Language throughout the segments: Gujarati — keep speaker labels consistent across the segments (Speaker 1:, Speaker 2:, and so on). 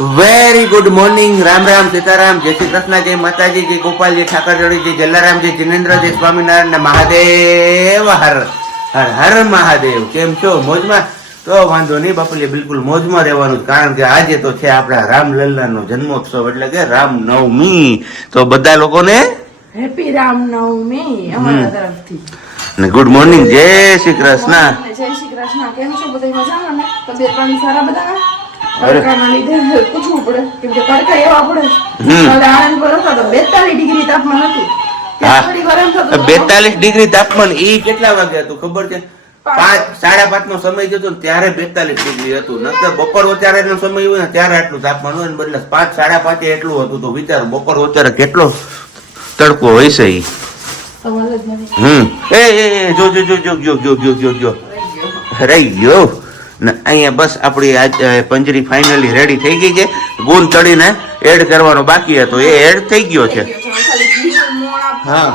Speaker 1: Very good morning Ram Ram Sitaram જય શ્રી કૃષ્ણ જય માતાજી જય ગોપાલજી ઠાકરજોડી જય જલારામજી જિનેન્દ્ર જય સ્વામિનારાયણ મહાદેવ હર હર હર મહાદેવ કેમ છો? મોજમાં? તો વાંધો નહીં બાપુલી બિલકુલ મોજમાં રહેવાનું કારણ કે આજે તો છે આપણા રામલલ્લાનો જન્મોત્સવ એટલે કે રામનવમી તો બધા લોકોને
Speaker 2: હેપી રામનવમી અમારા તરફથી.
Speaker 1: ને ગુડ મોર્નિંગ જય શ્રી કૃષ્ણ.
Speaker 2: જય શ્રી કૃષ્ણ. કેમ છો? બધા મજામાં ને? તબિયત પાણી સારા બધાના?
Speaker 1: અરે.
Speaker 2: લીધે પૂછવું પડે કેમ કે તડકા એવા પડે હવે આણંદ પર હતા તો બેતાલીસ ડિગ્રી તાપમાન હતું.
Speaker 1: બેતાલીસ ડિગ્રી તાપમાન ઈ કેટલા વાગે હતું? ખબર છે? પાંચ. સાડા પાંચ નો સમય જતો ત્યારે બેતાલીસ ડિગ્રી હતું. નકર બપોર વચારે નો સમય હોય ને ત્યારે આટલું તાપમાન હોય ને બદલે પાંચ સાડા પાંચે એટલું હતું. તો વિચાર બપોર વચારે કેટલો તડકો હોય છે હમ. એ એ એ, જો જો જો જો જો જો જો જો જો. રહી ગયો. ને અહીંયા બસ આપણી આજ પંજરી ફાઇનલી રેડી થઈ ગઈ છે. ગુણ ચડીને એડ કરવાનો બાકી હતો. એ એડ થઈ ગયો છે. હા.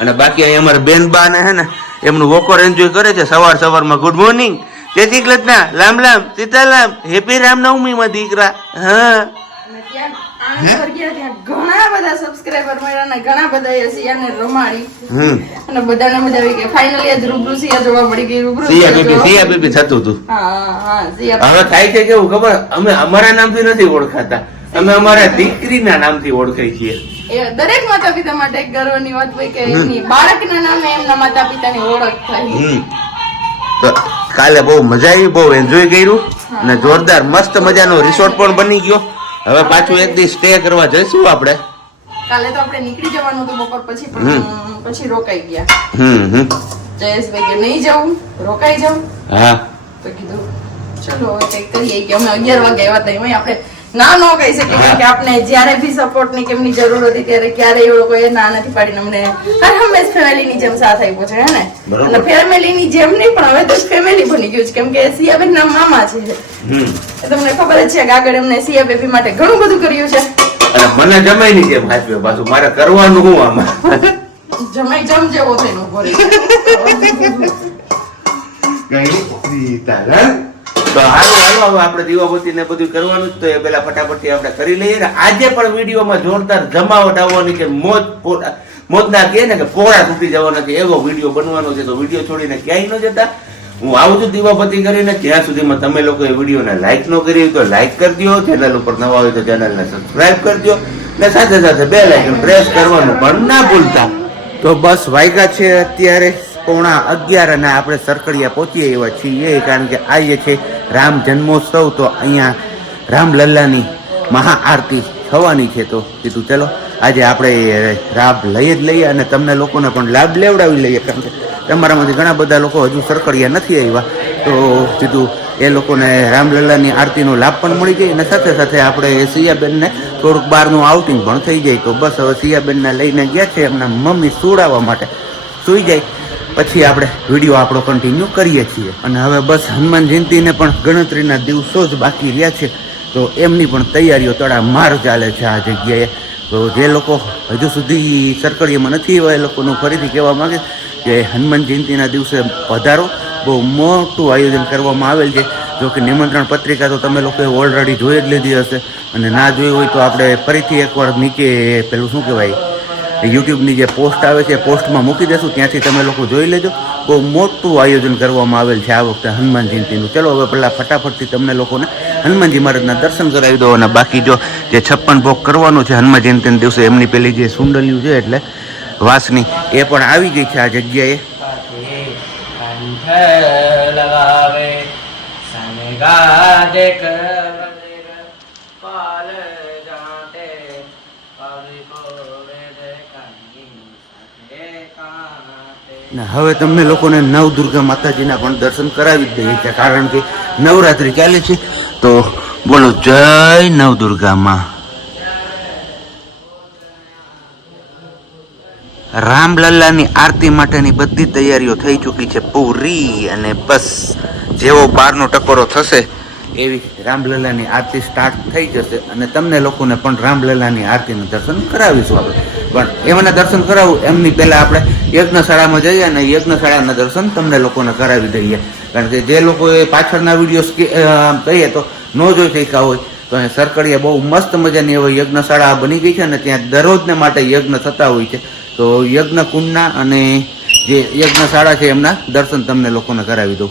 Speaker 1: અને બાકી અહીંયા અમારા બેન બા ને હે ને એમનું વોકર એન્જોય કરે છે સવાર સવારમાં. ગુડ મોર્નિંગ જય શ્રી કૃષ્ણ. લામ લામ. સીતારામ હેપી રામનવમી માં દીકરા. હા.
Speaker 2: ઘણા બધા સબસ્ક્રાઇબર મળ્યા અને ઘણા બધા સિયાને રમાડી. અને બધાને મજા આવી ગઈ. ફાઇનલી આજ રૂબરૂ સિયા જોવા મળી ગઈ. રૂબરૂ
Speaker 1: સિયા
Speaker 2: સિયા
Speaker 1: બેબી સિયા બેબી થતું હતું
Speaker 2: હા હા સિયા
Speaker 1: હવે થાય છે કેવું ખબર? અમે અમારા નામથી નથી ઓળખાતા. અમે અમારા દીકરીના નામથી ઓળખાય છીએ.
Speaker 2: દરેક માતા પિતા માટે ગર્વની વાત હોય કે એમની બાળકના નામે એમના માતા પિતાની ઓળખ થાય
Speaker 1: તો કાલે બહુ મજા આવી બહુ એન્જોય કર્યું. અને જોરદાર મસ્ત મજાનો રિસોર્ટ પણ બની ગયો. હવે પાછું એક દિવસ સ્ટે કરવા જઈશું આપણે.
Speaker 2: કાલે તો આપણે નીકળી જવાનું હતું બપોર પછી પણ પછી રોકાઈ ગયા.
Speaker 1: હમ હમ.
Speaker 2: જયેશભાઈ કે નહીં જવું રોકાઈ જાઉં.
Speaker 1: હા.
Speaker 2: તો કીધું ચલો હવે ચેક કરીએ કે અમે અગિયાર વાગે આવ્યા હતા એમાં આપણે ના ન કહી શકીએ કે આપણે જ્યારે બી સપોર્ટની કેમની જરૂર હતી ત્યારે ક્યારે એ લોકોએ ના નથી પાડીને અમને હર હંમેશ ફેમિલી ની જેમ સાથ આપ્યો છે હે ને? અને ફેમિલી ની જેમ નહીં પણ હવે તો ફેમિલી બની ગયું છે કેમ કે સિયાબેન ના મામા છે. તમને ખબર જ છે કે આગળ એમને સિયા બેબી માટે ઘણું બધું કર્યું છે.
Speaker 1: અને મને જમાઈ ની જેમ હાચવે પાછું મારે કરવાનું હું આમાં?
Speaker 2: જમાઈ જમ જેવો થઈને ઊભો રહી
Speaker 1: તો હાલો હાલો, હવે આપણે દીવાબત્તી ને બધું કરવાનું જ તો એ પેલા ફટાફટથી આપણે કરી લઈએ ને આજે પણ વિડીયોમાં જોરદાર જમાવટ આવવાની છે મોજ મોજના કહે ને કે પોરા તૂટી જવાના કે એવો વીડિયો બનવાનો છે. તો વીડિયો છોડીને ક્યાંય ન જતા. હું આવું છું દીવાબત્તી કરીને. ત્યાં સુધીમાં તમે લોકો એ વિડીયોને લાઇક ન કરી તો લાઇક કરજો ચેનલ ઉપર નવા હોય તો ચેનલને સબસ્ક્રાઇબ કરજો ને સાથે સાથે બે લાઇકન પ્રેસ કરવાનું પણ ના ભૂલતા. તો બસ વાયગા છે અત્યારે. પોણા અગિયાર અને આપણે સરકડિયા પહોંચીએ એવા છીએ. કારણ કે આજે છે રામ જન્મોત્સવ તો અહીંયા રામલલ્લાની મહાઆરતી થવાની છે તો કીધું, ચલો, આજે આપણે લાભ લઈ જ લઈએ અને તમને લોકોને પણ લાભ લેવડાવી લઈએ. કારણ કે તમારામાંથી ઘણા બધા લોકો હજુ સરકડિયા નથી આવ્યા. તો કીધું, એ લોકોને રામલલ્લાની આરતીનો લાભ પણ મળી જાય અને સાથે સાથે આપણે સિયાબેનને થોડુંક બહારનું આઉટિંગ પણ થઈ જાય. તો બસ હવે સિયાબેનને લઈને ગયા છે એમના મમ્મી સુડાવવા માટે. સુઈ જાય. પછી આપણે વીડિયો આપણો કન્ટિન્યુ કરીએ છીએ. અને હવે બસ હનુમાન જયંતિને પણ ગણતરીના દિવસો જ બાકી રહ્યા છે. તો એમની પણ તૈયારીઓ તળા માર ચાલે છે આ જગ્યાએ. તો જે લોકો હજુ સુધી સરકડીયામાં નથી એવા, એ લોકોનું ફરીથી કહેવા માંગે કે હનુમાન જયંતિના દિવસે પધારો. બહુ મોટું આયોજન કરવામાં આવેલ છે. જો કે નિમંત્રણ પત્રિકા તો તમે લોકોએ ઓલરેડી જોઈ જ લીધી હશે. અને ના જોઈ હોય તો આપણે ફરીથી એકવાર નીચે પેલું શું કહેવાય? યુટ્યુબની જે પોસ્ટ આવે છે પોસ્ટમાં મૂકી દેશું. ત્યાંથી તમે લોકો જોઈ લેજો. બહુ મોટું આયોજન કરવામાં આવેલ છે આ વખતે હનુમાન જયંતિનું ચલો હવે પહેલાં ફટાફટથી તમને લોકોને હનુમાનજી મહારાજના દર્શન કરાવી દો અને બાકી જો જે છપ્પન ભોગ કરવાનો છે હનુમાન જયંતિના દિવસે એમની પેલી જે સુંડલિયું છે એટલે વાસની, એ પણ આવી ગઈ છે આ જગ્યાએ.
Speaker 3: લગાવે સામે ગાદે કર પાલ જાતે કવિ કો વેદ કની સાથે કાતે
Speaker 1: ને, હવે તમને લોકોને નવ દુર્ગા માતાજીના પણ દર્શન કરાવી જ દઈએ છીએ, કારણ કે નવરાત્રિ ચાલે છે, તો બોલો, જય નવ દુર્ગામાં રામલલ્લાની આરતી માટેની બધી તૈયારીઓ થઈ ચૂકી છે, પૂરી અને બસ, જેવો બારનો ટકોરો થશે, એવી રામલલ્લાની આરતી સ્ટાર્ટ થઈ જશે, અને તમને લોકોને પણ રામલલ્લાની આરતીનું દર્શન કરાવીશું આપણે. પણ એમના દર્શન કરાવું, એમની પહેલાં આપણે યજ્ઞશાળામાં જઈએ અને યજ્ઞશાળાના દર્શન તમને લોકોને કરાવી દઈએ.
Speaker 3: કારણ કે જે લોકોએ પાછળના વીડિયો કહીએ તો ન જોઈ શક્યા હોય. તો અહીં સરકડીએ બહુ મસ્ત મજાની એવી યજ્ઞશાળા બની ગઈ છે અને ત્યાં દરરોજને માટે યજ્ઞ થતા હોય છે. તો યજ્ઞ કુંડના અને જે યજ્ઞશાળા છે એમના દર્શન તમને લોકોને કરાવી દઉં.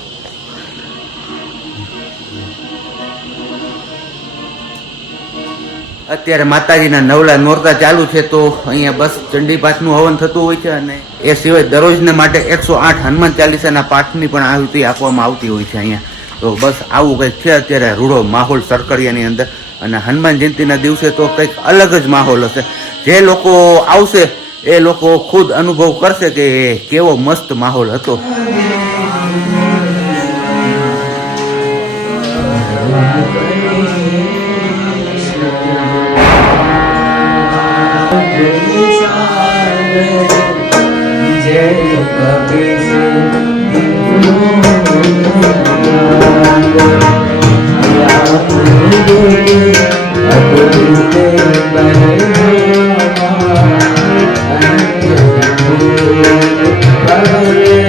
Speaker 3: અત્યારે માતાજીના નવલા નોરતા ચાલુ છે તો અહીંયા બસ ચંડીપાઠનું હવન થતું હોય છે અને એ સિવાય દરરોજને માટે એકસો આઠ હનુમાન ચાલીસાના પાઠની પણ આહુતિ આપવામાં આવતી હોય છે અહીંયા. તો બસ આવું કંઈક છે અત્યારે રૂડો માહોલ સરકડિયાની અંદર અને હનુમાન જયંતિના દિવસે તો કંઈક અલગ જ માહોલ હશે. જે લોકો આવશે એ લોકો ખુદ અનુભવ કરશે કે કેવો મસ્ત માહોલ હતો.
Speaker 2: Hallelujah.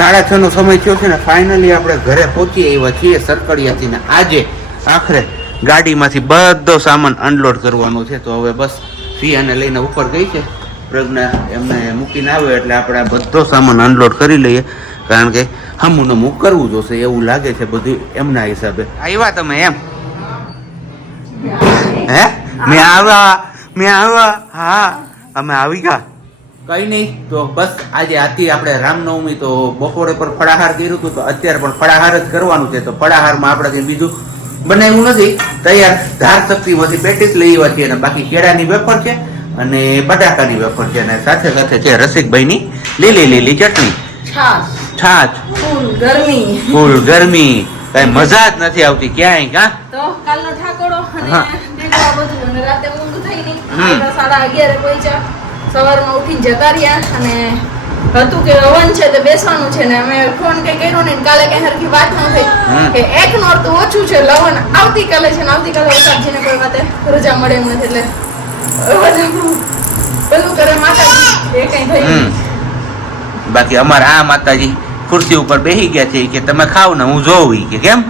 Speaker 1: સાડા છ નો સમય થયો છે ને ફાઇનલી આપણે ઘરે પહોંચી આવ્યા છીએ સરકડિયાથી ને આજે આખરે ગાડીમાંથી બધો સામાન અનલોડ કરવાનો છે. તો હવે બસ સિયાને લઈને ઉપર ગઈ છે. પ્રજ્ઞા એમને મૂકીને આવે એટલે આપણે બધો સામાન અનલોડ કરી લઈએ. કારણ કે હમુનો મૂક કરવું જોશે, એવું લાગે છે બધું એમના હિસાબે. આવ્યા તમે એમ? હે? મેં આવ્યા મેં આવ્યા. હા, અમે આવી ગયા. કઈ નહીં તો બસ આજે આથી આપણે રામનવમી તો બપોરે પર ફળાહાર કર્યું હતું તો અત્યારે પણ ફળાહાર જ કરવાનું છે તો ફળાહારમાં આપણે કંઈ બીજું બનાવ્યું નથી. તૈયાર ધાર શક્તિમાંથી પેટીસ લઈ આવ્યા છીએ અને બાકી કેળાની વેફર છે અને બટાકાની વેફર છે અને સાથે સાથે છે રસિકભાઈની લીલી લીલી ચટણી.
Speaker 2: છાશ. ગરમી.
Speaker 1: ફૂલ ગરમી. કઈ મજા જ નથી આવતી ક્યાંય કા
Speaker 2: તો કાલનો ઠાકોરો અને. બધું રાતે ઊંઘ થઈ નહીં. સાડા અગિયારે પહોંચ્યા સવારમાં ઉઠીને જતા રહ્યા અને હતું કે હવન છે તે બેસવાનું છે ને અમે ફોન કે કર્યો ને કાલે કઈ હરખી વાત ન થઈ. કે એક નોરતું ઓછું છે લવન. આવતીકાલે છે ને આવતીકાલે વરસાદજીને કોઈ વાતે રજા મળે એમ નથી એટલે પેલું કરે માતાજી એ કઈ થઈ
Speaker 1: બાકી અમારા આ માતાજી ખુરશી ઉપર બેસી ગયા છે કે તમે ખાવ ને હું જોઉં કે કેમ?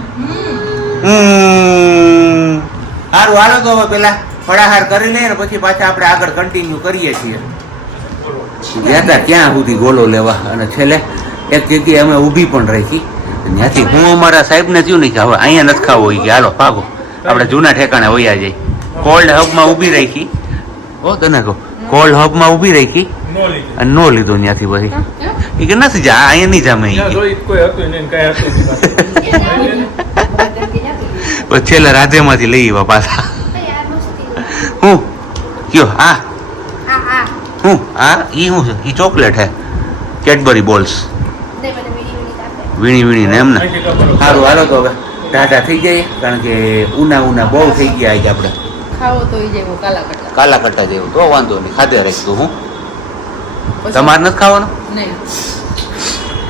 Speaker 1: હમ. હારું હાલો તો હવે પેલા. ફળાહાર કરી લઈએ ને પછી પાછા આપણે આગળ કન્ટિન્યુ કરીએ છીએ. ગયા હતા ક્યાં સુધી ગોલો લેવા? અને છેલ્લે એક જગ્યાએ અમે ઊભી પણ રાખી. ત્યાંથી હું અમારા સાહેબને થયું નહીં કે હવે અહીંયા નથી ખાવો કે હાલો ભાગો. આપણે જૂના ઠેકાણે વયા જઈ કોલ્ડ હબમાં ઊભી રાખી. ઓ તને કહો. કોલ્ડ હબમાં ઊભી રાખી અને નો લીધો ત્યાંથી પછી. એ કે નથી જા અહીંયા નહીં જામે
Speaker 4: ત્યાં
Speaker 1: છેલ્લે રાધેમાંથી લઈ આવ્યા પાછા. હું? કયો? આ? હું આ? ઈ હું છે? ઈ ચોકલેટ હે. કેડબરી બોલ્સ વીણી વીણી ને એમને?
Speaker 4: અહીંથી
Speaker 1: સારું હાલો તો હવે ટાટા થઈ જાય કારણ કે ઉના ઉના બહુ થઈ ગયા આજે આપણે.
Speaker 2: ખાવો તો જેવો કાલા કટા
Speaker 1: કાલા જેવું તો વાંધો નહીં ખાધે રાખતું હું? તમારે નથી ખાવાનું?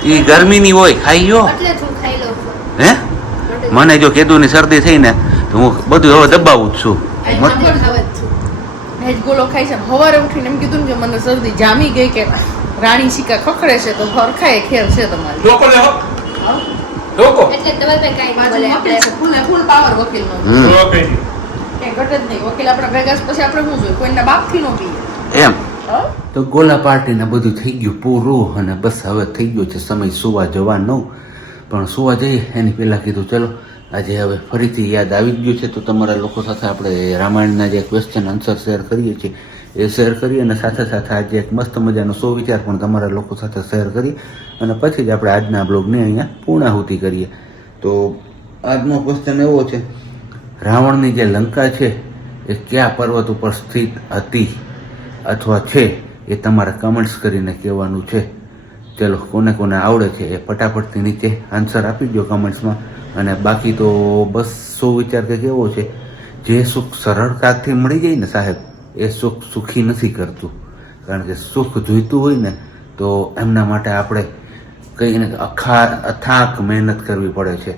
Speaker 1: એ ગરમીની હોય ખાઈ ગયો હે મને જો કેદુની શરદી થઈ ને તો હું બધું હવે દબાવું જ છું.
Speaker 2: ગોળો ખાઈ છે. સવારે ઉઠીને એમ કીધું કે મને શરદી જામી ગઈ કે રાણી શિકા ખખડે છે તો હરખાય ખેર છે તમારી.
Speaker 4: લોકો લે હો. લોકો.
Speaker 2: બાજુમાં વકીલ છે, ફૂલ ને ફૂલ પાવર
Speaker 4: વકીલ નો ઓકે.
Speaker 2: કે ઘટ જ નહીં. વકીલ આપણા ભેગા પછી આપણે શું જોઈએ? કોઈના બાપથી નો પીએ
Speaker 1: એમ. તો ગોલા પાર્ટીને બધું થઈ ગયું પૂરું અને બસ હવે થઈ ગયો છે સમય. સુવા જવાનો. પણ સુવા જઈએ એની પહેલાં કીધું ચલો આજે હવે ફરીથી યાદ આવી ગયું છે, તો તમારા લોકો સાથે આપણે રામાયણના જે ક્વેશ્ચન આન્સર શેર કરીએ છીએ, એ શેર કરીએ અને સાથે સાથે આજે એક મસ્ત મજાનો સો વિચાર પણ તમારા લોકો સાથે શેર કરી અને પછી જ આપણે આજના બ્લોગને અહીંયા પૂર્ણાહુતિ કરીએ. તો આજનો ક્વેશ્ચન એવો છે, રાવણની જે લંકા છે, એ કયા પર્વત ઉપર સ્થિત હતી અથવા છે, એ તમારે કમેન્ટ્સ કરીને કહેવાનું છે. ચલો, કોને કોને આવડે છે એ ફટાફટથી નીચે આન્સર આપી દો કમેન્ટ્સમાં અને બાકી તો બસ શું વિચાર કે કેવો છે? જે સુખ સરળતાથી મળી જાય ને સાહેબ, એ સુખ સુખી નથી કરતું. કારણ કે સુખ જોઈતું હોય ને, તો એમના માટે આપણે કંઈને અખા, અથાક મહેનત કરવી પડે છે.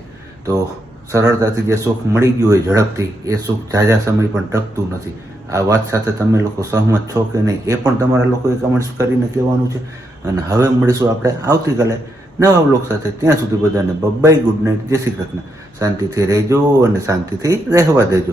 Speaker 1: તો સરળતાથી જે સુખ મળી ગયું હોય ઝડપથી, એ સુખ ઝાઝા સમય પણ ટકતું નથી. આ વાત સાથે તમે લોકો સહમત છો કે નહીં, એ પણ તમારા લોકોએ કમેન્ટ્સ કરીને કહેવાનું છે. અને હવે મળીશું આપણે આવતીકાલે નવા બ્લોગ સાથે. ત્યાં સુધી બધાને બબ્બાઈ ગુડ નાઇટ જય શ્રી કૃષ્ણ. શાંતિથી રહેજો અને શાંતિથી રહેવા દેજો.